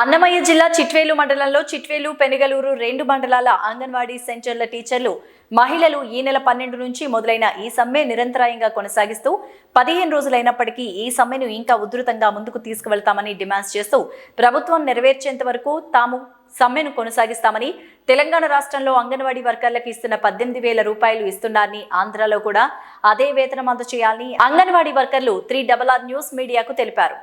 అన్నమయ్య జిల్లా చిట్వేలు మండలంలో చిట్వేలు పెనుగలూరు రెండు మండలాల అంగన్వాడీ సెంటర్ల టీచర్లు మహిళలు ఈ నెల 12 నుంచి మొదలైన ఈ సమ్మె నిరంతరాయంగా కొనసాగిస్తూ 15 రోజులైనప్పటికీ ఈ సమ్మెను ఇంకా ఉధృతంగా ముందుకు తీసుకువెళ్తామని డిమాండ్స్ చేస్తూ ప్రభుత్వం నెరవేర్చేంత వరకు తాము సమ్మెను కొనసాగిస్తామని, తెలంగాణ రాష్ట్రంలో అంగన్వాడీ వర్కర్లకు ఇస్తున్న 18,000 రూపాయలు ఇస్తున్నారని, ఆంధ్రాలో కూడా అదే వేతనం అందజేయాలని అంగన్వాడీ వర్కర్లు 3RR న్యూస్ మీడియాకు తెలిపారు.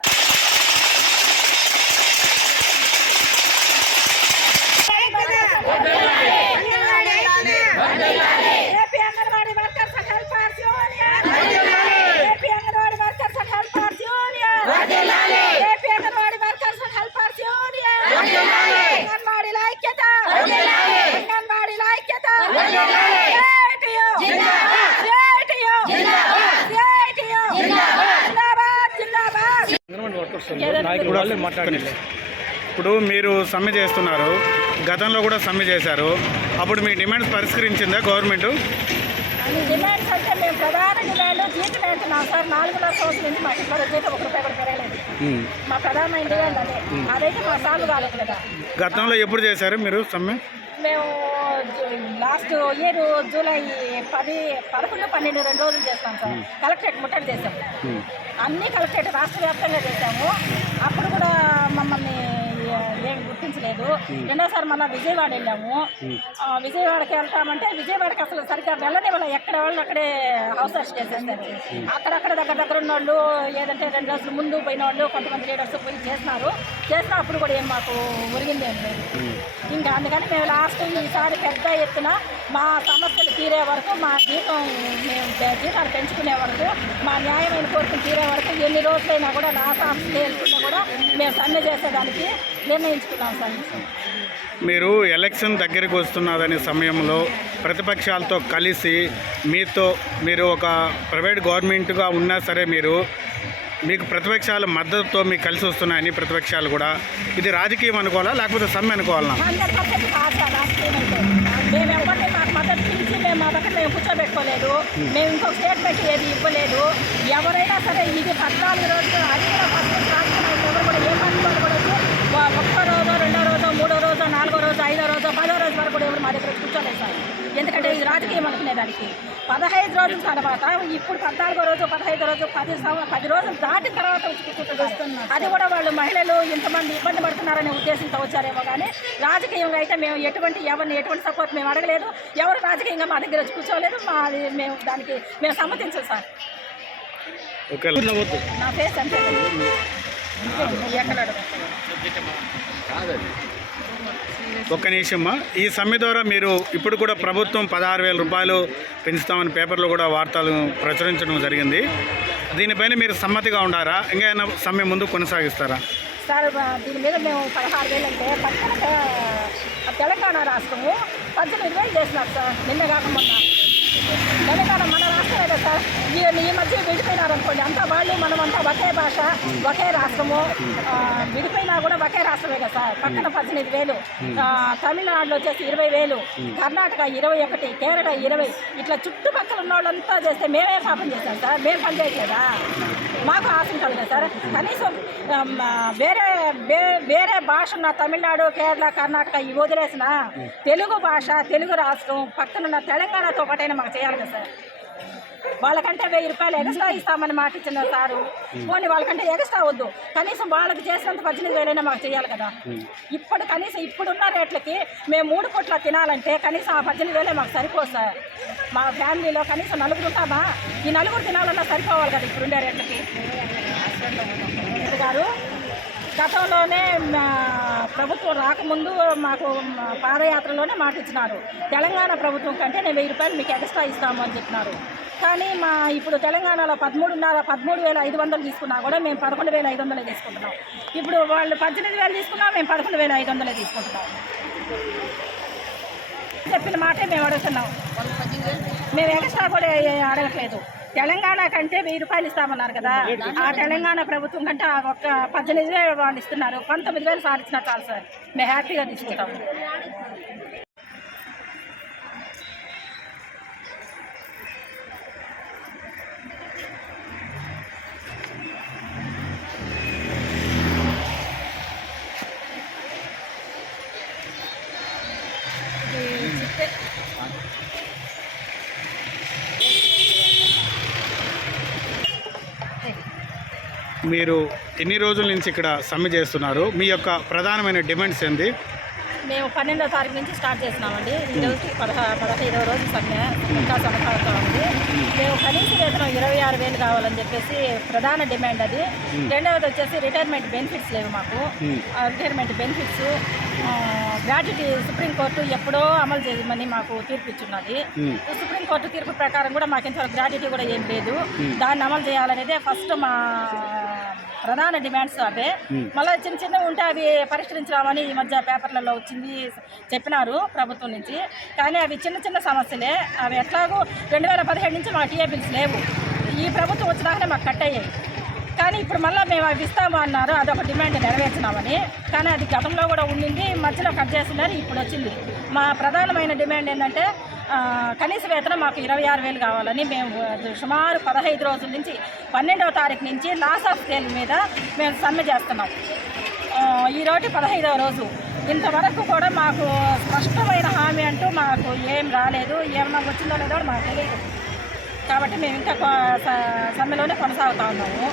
ఇప్పుడు మీరు సమ్మె చేస్తున్నారు, గతంలో కూడా సమ్మె చేశారు. అప్పుడు మీ డిమాండ్స్ పరిష్కరించిందా గవర్నమెంట్? డిమాండ్స్ అంటే మేము ప్రధాన డిమాండ్ జీతం వేస్తున్నాం సార్. 4 సంవత్సరం నుంచి మాకు ఇక్కడ జీతం 1 రూపాయి కూడా పెరగలేదు. మా ప్రధానమైన డిమాండ్ అదే. అదైతే మా సార్లు కాలేదు కదా. గతంలో ఎప్పుడు చేశారు మీరు సమ్మె? మేము లాస్ట్ ఇయర్ జూలై 10, 11, 12 2 రోజులు చేస్తాం సార్. కలెక్టరేట్ ముట్టడి చేసాము. అన్ని కలెక్టరేట్ రాష్ట్ర వ్యాప్తంగా చేసాము. అప్పుడు కూడా మమ్మల్ని ఏం గుర్తించలేదు. రెండోసారి మళ్ళీ విజయవాడ వెళ్ళాము. విజయవాడకి వెళ్తామంటే విజయవాడకి అసలు సరిగ్గా వెళ్ళని వాళ్ళు ఎక్కడ వాళ్ళు అక్కడే హౌస్ అరెస్ట్ చేసేస్తారు. అక్కడక్కడ దగ్గర ఉన్న వాళ్ళు ఏదంటే 2 రోజులు ముందు పోయిన వాళ్ళు కొంతమంది లీడర్స్ పోయి చేసిన అప్పుడు కూడా ఏం మాకు ఒరిగింది ఏం లేదు. ఇంకా అందుకని మేము లాస్ట్ ఈసారి పెద్ద ఎత్తున మా సమస్యలు తీరే వరకు, మా మేము జీతాలు పెంచుకునే వరకు, మా న్యాయమైన కోరికలు తీరే వరకు ఎన్ని రోజులైనా కూడా లాస్ట్ ఆఫీస్ వెళ్తున్నా కూడా మేము సమ్మె చేసేదానికి నిర్ణయించుకున్నాం సార్. మీరు ఎలక్షన్ దగ్గరికి వస్తున్నదనే సమయంలో ప్రతిపక్షాలతో కలిసి మీరు ఒక ప్రైవేట్ గవర్నమెంట్గా ఉన్నా సరే మీకు ప్రతిపక్షాల మద్దతుతో మీకు కలిసి వస్తున్నాయని ప్రతిపక్షాలు కూడా, ఇది రాజకీయం అనుకోవాలా లేకపోతే సమ్మె అనుకోవాలా? 100% కాదు సార్. రాజకీయం మేము ఎవరిని మాకు మద్దతు పిలిచి మేము మా దగ్గర మేము కూర్చోబెట్టుకోలేదు. మేము ఇంకొక స్టేట్మెంట్ ఏది ఇవ్వలేదు. ఎవరైనా సరే ఇది 14 రోజులు అది కూడా ఫస్ట్ రాష్ట్రం ఎవరు కూడా ఏ పని కూడా వచ్చి 1వ రోజు, 2వ రోజు, 3వ రోజు, 4వ రోజు, 5వ రోజు, 10వ రోజు వరకు కూడా ఎవరు మా దగ్గర కూర్చోలేదు సార్. ఎందుకంటే ఇది రాజకీయం అనుకునేదానికి 15 రోజుల తర్వాత ఇప్పుడు 14వ రోజు, 15వ రోజు, 10 రోజులు దాటిన తర్వాత వస్తున్నారు. అది కూడా వాళ్ళు మహిళలు ఇంతమంది ఇబ్బంది పడుతున్నారనే ఉద్దేశంతో వచ్చారేమో కానీ రాజకీయంగా అయితే మేము ఎటువంటి సపోర్ట్ మేము అడగలేదు. ఎవరు రాజకీయంగా మా దగ్గర వచ్చి కూర్చోలేదు. మేము దానికి మేము సమ్మతించాం సార్. నా ఫేస్ అంటే ఒక్క నిమిషమ్మా. ఈ సమ్మె ద్వారా మీరు ఇప్పుడు కూడా ప్రభుత్వం 16,000 రూపాయలు పెంచుతామని పేపర్లో కూడా వార్తలు ప్రచురించడం జరిగింది. దీనిపైన మీరు సమ్మతిగా ఉండారా? ఇంకా ఏమైనా సమ్మె ముందు కొనసాగిస్తారా? సార్ దీని మీద మేము 16,000 అంటే పక్కన తెలంగాణ రాష్ట్రము 18,000 చేస్తున్నారు సార్. నిన్న కాక మొన్న తెలంగాణ మన రాష్ట్రం కదా సార్. ఈ మధ్య విడిపోయినారు అనుకోండి, అంతా వాళ్ళు మనమంతా ఒకే భాష, ఒకే రాష్ట్రము. విడిపోయినా కూడా ఒకే రాష్ట్రమే కదా సార్. పక్కన 18,000, తమిళనాడులో వచ్చేసి 20,000, కర్ణాటక 21, కేరళ 20, ఇట్లా చుట్టుపక్కల ఉన్న వాళ్ళంతా చేస్తే మేమే పాపం చేస్తాం సార్. మేము పని చేయట్లేదా? మాకు ఆశ ఉంటుంది కదా సార్. కనీసం వేరే భాష ఉన్న తమిళనాడు, కేరళ, కర్ణాటక ఇవి వదిలేసిన తెలుగు భాష, తెలుగు రాష్ట్రం పక్కనున్న తెలంగాణతో పాటైనా మాకు చేయాలి కదా సార్. వాళ్ళకంటే 1000 రూపాయలు ఎక్స్ట్రా ఇస్తామని మాట ఇచ్చిన సారు. పోనీ వాళ్ళకంటే ఎక్స్ట్రా వద్దు, కనీసం వాళ్ళకి చేసినంత 18,000 మాకు చేయాలి కదా. కనీసం ఇప్పుడున్న రేట్లకి మేము 3 పూట్ల తినాలంటే కనీసం ఆ 18,000 మాకు సరిపోదు సార్. మా ఫ్యామిలీలో కనీసం 4 ఉంటామా? ఈ 4 తినాలన్నా సరిపోవాలి కదా ఇప్పుడుండే రేట్లకి. గారు గతంలోనే ప్రభుత్వం రాకముందు మాకు పాదయాత్రలోనే మాట ఇచ్చినారు. తెలంగాణ ప్రభుత్వం కంటే నేను 1000 రూపాయలు మీకు ఎక్స్ట్రా ఇస్తాము అని చెప్పినారు. కానీ ఇప్పుడు తెలంగాణలో 13,500 తీసుకున్నా కూడా మేము 11,500 తీసుకుంటున్నాం. ఇప్పుడు వాళ్ళు 18,000 తీసుకున్నా మేము 11,500 తీసుకుంటున్నాం. చెప్పిన మాటే మేము అడుగుతున్నాం. మేము ఎక్స్ట్రా కూడా అడగట్లేదు. తెలంగాణ కంటే 1000 రూపాయలు ఇస్తామన్నారు కదా. ఆ తెలంగాణ ప్రభుత్వం కంటే ఒక 18,000 వాళ్ళు ఇస్తున్నారు. 19,000 సార్ ఇచ్చినా చాలు సార్. మేము హ్యాపీగా తీసుకుంటాము. మీరు ఎన్ని రోజుల నుంచి ఇక్కడ సమ్మె చేస్తున్నారు? మీ యొక్క ప్రధానమైన డిమాండ్స్ ఏంది? మేము 12వ తారీఖు నుంచి స్టార్ట్ చేసినామండి. ఈ రోజుకి 15వ రోజు సమ్మె ఇంకా కొనసాగుతూ ఉంది. మేము కనీస వేతనం 26,000 కావాలని చెప్పేసి ప్రధాన డిమాండ్ అది. రెండవది వచ్చేసి రిటైర్మెంట్ బెనిఫిట్స్ లేవు మాకు. రిటైర్మెంట్ బెనిఫిట్స్ గ్రాట్యుటీ సుప్రీంకోర్టు ఎప్పుడో అమలు చేయమని మాకు తీర్పు ఇచ్చున్నది. సుప్రీంకోర్టు తీర్పు ప్రకారం కూడా మాకు ఇంతవరకు గ్రాట్యుటీ కూడా ఏం లేదు. దాన్ని అమలు చేయాలనేదే ఫస్ట్ మా ప్రధాన డిమాండ్స్ అవే. మళ్ళీ చిన్న చిన్నవి ఉంటే అవి పరిష్కరించామని ఈ మధ్య పేపర్లలో వచ్చింది చెప్పినారు ప్రభుత్వం నుంచి. కానీ అవి చిన్న చిన్న సమస్యలే. అవి ఎట్లాగో 2017 నుంచి మా టీఏ బిల్స్ లేవు. ఈ ప్రభుత్వం వచ్చినాకనే మాకు కట్ అయ్యాయి. కానీ ఇప్పుడు మళ్ళీ మేము అవి ఇస్తాము అన్నారు. అదొక డిమాండ్ నెరవేర్చినామని. కానీ అది గతంలో కూడా ఉండింది, మధ్యలో కట్ చేస్తున్నారు, ఇప్పుడు వచ్చింది. మా ప్రధానమైన డిమాండ్ ఏంటంటే కనీస వేతనం మాకు 26,000 కావాలని మేము సుమారు 15 రోజుల నుంచి 12వ తారీఖు నుంచి లాస్ ఆఫ్ స్కేల్ మీద మేము సమ్మె చేస్తున్నాం. ఈరోజు 15వ రోజు. ఇంతవరకు కూడా మాకు స్పష్టమైన హామీ అంటూ మాకు ఏం రాలేదు. ఏమన్నా వచ్చిందో లేదో మాకు తెలియదు. కాబట్టి మేము ఇంకా సమ్మెలోనే కొనసాగుతూ ఉన్నాము.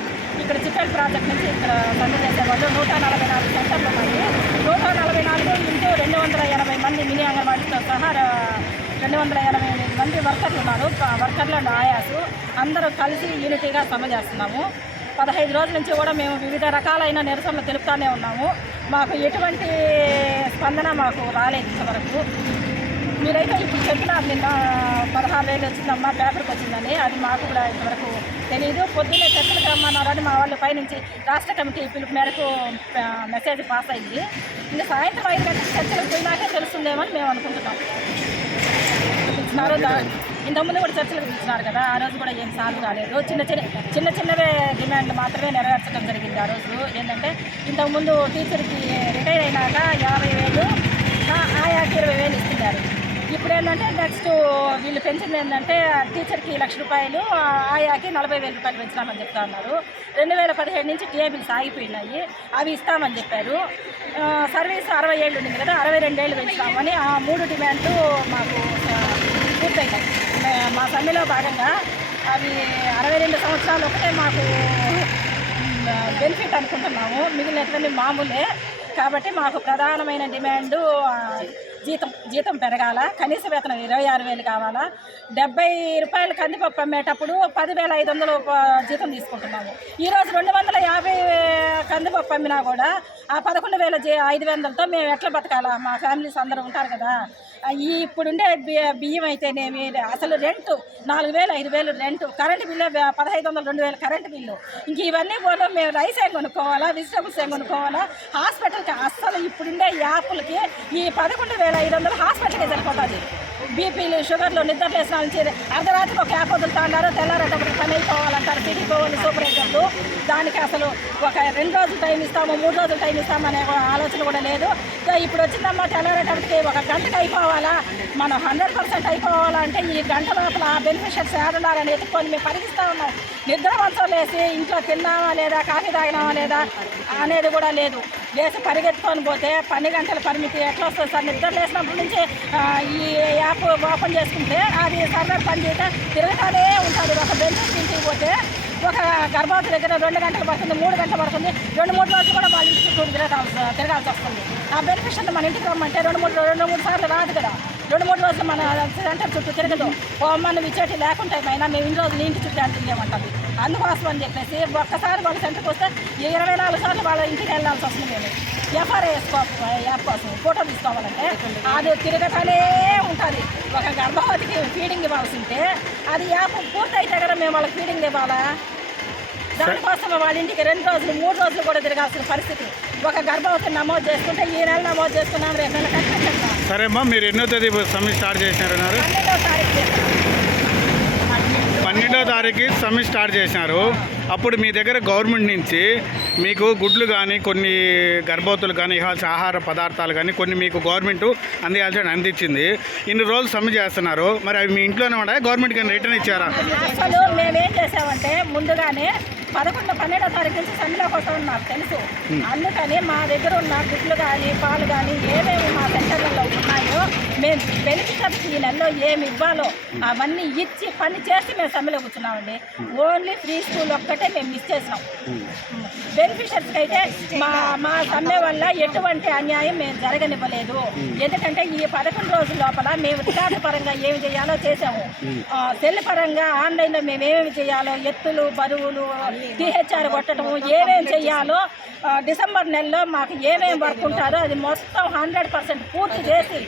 ఇక్కడ చిట్టెల్ ప్రాజెక్ట్ నుంచి ఇక్కడ సమ్మె చేసేవాళ్ళు 144 సెంటర్లు ఉన్నాయి. 144 ఇంటూ 280 మంది మినీ అంగన్వాడీతో సహా 288 మంది వర్కర్లు ఉన్నారు. వర్కర్లు అండ్ ఆయాసు అందరూ కలిసి యూనిటీగా సమ్మె చేస్తున్నాము. 15 రోజుల నుంచి కూడా మేము వివిధ రకాలైన నిరసనలు తెలుపుతూనే ఉన్నాము. మాకు ఎటువంటి స్పందన మాకు రాలేదు ఇంతవరకు. మీరైతే ఇప్పుడు చెప్పినారు నిన్న 16,000 వచ్చిందమ్మా, పేపర్కి వచ్చిందని. అది మాకు కూడా ఇంతవరకు తెలియదు. పొద్దున్నే చర్చలకు రమ్మన్నారని మా వాళ్ళ పైనుంచి రాష్ట్ర కమిటీ పిలుపు మేరకు మెసేజ్ పాస్ అయింది. ఇంకా సాయంత్రం 5 గంటలకు చర్చలకు పోయినాకే తెలుస్తుందేమని మేము అనుకుంటున్నాం. పిలిచినారు, ఇంతకుముందు కూడా చర్చలకు పిలిచినారు కదా, ఆ రోజు కూడా ఏం సాల్వ్ కాలేదు. చిన్నవే డిమాండ్లు మాత్రమే నెరవేర్చడం జరిగింది. ఆ రోజు ఏంటంటే ఇంతకుముందు టీచర్కి రిటైర్ అయినాక 50,000, ఆయాకి 20,000 ఇస్తున్నారు. ఇప్పుడు ఏంటంటే నెక్స్ట్ వీళ్ళు పెంచింది ఏంటంటే టీచర్కి ₹1,00,000, ఆయాకి ₹40,000 పెంచుతామని చెప్తా ఉన్నారు. 2017 నుంచి టీఏ బిల్స్ ఆగిపోయినాయి, అవి ఇస్తామని చెప్పారు. సర్వీస్ 60 ఏళ్ళు ఉంది కదా, 62 ఏళ్ళు పెంచుతామని ఆ 3 డిమాండ్లు మాకు పూర్తయినాయి. మా సమ్మెలో భాగంగా అవి 62 సంవత్సరాలు ఒకటే మాకు బెనిఫిట్ అనుకుంటున్నాము, మిగిలినటువంటి మామూలే. కాబట్టి మాకు ప్రధానమైన డిమాండు జీతం పెరగాల, కనీస వేతనం 26,000 కావాలా. 70 రూపాయలు కందిపప్పు అమ్మేటప్పుడు 10,500 జీతం తీసుకుంటున్నాము. ఈరోజు 250 కందిపప్పు అమ్మినా కూడా ఆ 11,500తో మేము ఎట్లా బతకాలా? మా ఫ్యామిలీస్ అందరూ ఉంటారు కదా. ఇప్పుడుండే బియ్యం అయితేనేమి, అసలు rent 4,000, 5,000 rent, current bill 1,500, 2,000 current bill. ఇంక ఇవన్నీ కూడా మేము రైస్ ఏం కొనుక్కోవాలా, వెజిటబుల్స్ ఏం కొనుక్కోవాలా, హాస్పిటల్కి అస్సలు ఇప్పుడుండే యాప్లకి ఈ 11,500 హాస్పిటల్కే సరిపోతుంది. బీపీలు, షుగర్లు, నిద్రలేసిన నుంచి అర్ధరాత్రికి ఒక యాప్ వదులుతా ఉన్నారు, తెల్లారేటప్పుడు పని అయిపోవాలంటారు సిటీకి పోవాలి సూపర్వైజర్లు. దానికి అసలు ఒక 2 రోజులు టైం ఇస్తాము, 3 రోజులు టైం ఇస్తామనే ఆలోచన కూడా లేదు. ఇప్పుడు వచ్చిందమ్మా తెల్లారేటప్పటికి 1 గంటకి అయిపోవాలా, మనం 100% అయిపోవాలంటే ఈ గంట లోపల బెనిఫిషియర్స్ ఏడున్నారని ఎత్తుకొని మేము పరిగిస్తూ ఉన్నాం. నిద్ర మంచం లేసి ఇంట్లో తిన్నామా లేదా, కాఫీ తాగినామా లేదా అనేది కూడా లేదు. లేసి పరిగెత్తుకొని పోతే 10 గంటల పరిమితి ఎట్లా వస్తుంది సార్? నిద్ర లేసినప్పటి నుంచి ఈ యాప్ ఓపెన్ చేసుకుంటే అది సర్వర్ పని చేయక తిరుగుతానే ఉంటుంది. ఒక బెనిఫిట్ ఇంటికి పోతే ఒక గర్భవతి దగ్గర 2 గంటలు పడుతుంది, 3 గంటలు పడుతుంది, 2-3 రోజులు కూడా వాళ్ళ ఇంటి చుట్టూ తిరగాల్సి వస్తుంది. ఆ బెనిఫిషియర్ మన ఇంటికి రమ్మంటే 2-3 సార్లు రాదు కదా. 2-3 రోజులు మన సెంటర్ చుట్టూ తిరగదు. మనం ఇచ్చేటి లేకుంటే అయినా మేము ఇన్ని రోజులు ఇంటి చుట్టూ తిరిగామంటుంది. అందుకోసం అని చెప్పేసి ఒక్కసారి వాళ్ళ సెంటర్కి వస్తే 24 సార్లు వాళ్ళ ఇంటికి వెళ్ళాల్సి వస్తుంది. మేము ఎఫ్ఆర్ఐ యాప్ కోసం ఫోటో తీసుకోవాలంటే అది తిరగటానే ఉంటుంది. ఒక గర్భవతికి ఫీడింగ్ ఇవ్వాల్సి ఉంటే అది యాప్ పూర్తయితే కదా మేము వాళ్ళకి ఫీడింగ్ ఇవ్వాలా. దానికోసం వాళ్ళ ఇంటికి 2 రోజులు 3 రోజులు కూడా తిరగాల్సిన పరిస్థితి. ఒక గర్భవతిని నమోదు చేసుకుంటే ఈ నెల నమోదు చేసుకున్నాం, రేపు నెల కట్టేస్తాం. సరే అమ్మా, మీరు ఎన్నో తేదీ సమ్మె స్టార్ట్ చేసినారన్నారు? 12వ తారీఖు సమ్మె స్టార్ట్ చేసినారు. అప్పుడు మీ దగ్గర గవర్నమెంట్ నుంచి మీకు గుడ్లు కానీ, కొన్ని గర్భవతులు కానీ ఇవ్వాల్సిన ఆహార పదార్థాలు కానీ కొన్ని మీకు గవర్నమెంట్ అందించింది. ఇన్ని రోజులు సమ్మె చేస్తున్నారు, మరి అవి మీ ఇంట్లోనే ఉన్నాయి, గవర్నమెంట్ కానీ రిటర్న్ ఇచ్చారా? అసలు మేమేం చేసామంటే ముందుగానే 12వ తారీఖు నుంచి సమ్మెలోకి వస్తామని నాకు తెలుసు. అందుకని మా దగ్గర ఉన్న గుడ్లు కానీ, పాలు కానీ ఏమేమి మా సెంటర్లలో ఉన్నాయో మేము బెనిఫిషరీస్కి ఈ నెలలో ఏమి ఇవ్వాలో అవన్నీ ఇచ్చి పని చేసి మేము సమ్మెలో కూర్చున్నామండి. ఓన్లీ ఫ్రీ స్కూల్ ఒక్కటే మేము మిస్ చేసినాం. బెనిఫిషరీస్కి అయితే మా సమ్మె వల్ల ఎటువంటి అన్యాయం మేము జరగనివ్వలేదు. ఎందుకంటే ఈ 11 రోజుల లోపల మేము రికార్డు పరంగా ఏమి చేయాలో చేసాము. సెల్ పరంగా ఆన్లైన్లో మేము ఏమేమి చేయాలో, ఎత్తులు బరువులు టీహెచ్ఆర్ కొట్టడము ఏమేమి చేయాలో, డిసెంబర్ నెలలో మాకు ఏమేమి వర్క్ ఉంటారో అది మొత్తం 100% పూర్తి చేసి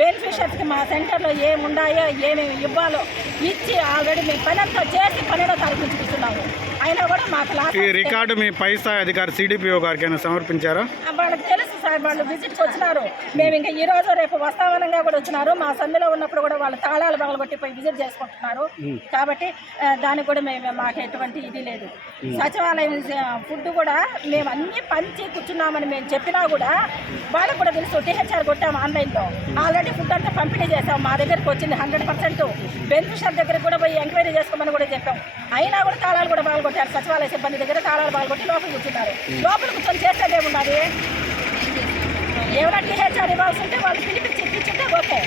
బెనిఫిషరీస్కి మా సెంటర్లో ఏమి ఉన్నాయో ఏమేమి ఇవ్వాలో ఇచ్చి ఆల్రెడీ మేము పని అంతా చేసి 12వ తారీఖు నుంచి ఇస్తున్నాము. అయినా కూడా మాకు ఈ రికార్డు మీ పై స్థాయి అధికారి సిడిపిఓ గారికి సమర్పించారా? వాళ్ళకి తెలుసు సార్, వాళ్ళు విజిట్కి వచ్చినారు. మేము ఇంకా ఈ రోజు రేపు వస్తావనంగా కూడా వచ్చినారు. మా సమ్మెలో ఉన్నప్పుడు కూడా వాళ్ళు తాళాలు పగలగొట్టిపోయి విజిట్ చేసుకుంటున్నారు. కాబట్టి దానికి కూడా మాకు ఎటువంటి ఇది లేదు. సచివాలయం ఫుడ్ కూడా మేము అన్ని పంచి కూర్చున్నామని మేము చెప్పినా కూడా వాళ్ళకు కూడా తెలుసు. టీహెచ్ఆర్ కొట్టాము ఆన్లైన్లో, ఆల్రెడీ ఫుడ్ అంతా పంపిణీ చేసాము. మా దగ్గరకు వచ్చింది 100%. బెనిఫిషియర్ దగ్గరికి కూడా పోయి ఎంక్వైరీ చేసుకోమని కూడా చెప్పాము. అయినా కూడా తాళాలు కూడా పగలగొట్టారు. సచివాలయ సిబ్బంది దగ్గర తాళాలు పగలగొట్టి లోపల కూర్చున్నారు. లోపల కూర్చొని చేసేది ఏమున్నది? ఎవరైనా టీహెచ్ఆర్ ఇవ్వాల్సి ఉంటే వాళ్ళు పిలిపించి ఇప్పించుంటే ఓకే.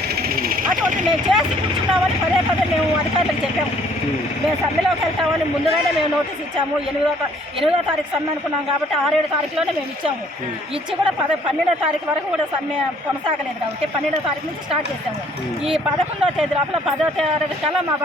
అటువంటి మేము చేసి కూర్చున్నామని పదే మేము అధికారులకు చెప్పాము. మేము సమ్మెలోకి వెళ్తామని ముందుగానే మేము నోటీస్ ఇచ్చాము. 8వ తారీఖు సమ్మె అనుకున్నాం కాబట్టి 6-7 తారీఖులోనే మేము ఇచ్చాము. ఇచ్చి కూడా 12వ తారీఖు వరకు కూడా సమ్మె కొనసాగలేదు కాబట్టి 12వ తారీఖు నుంచి స్టార్ట్ చేసాము. ఈ 11వ తేదీ లోపల 10వ తారీఖు కల్లా మా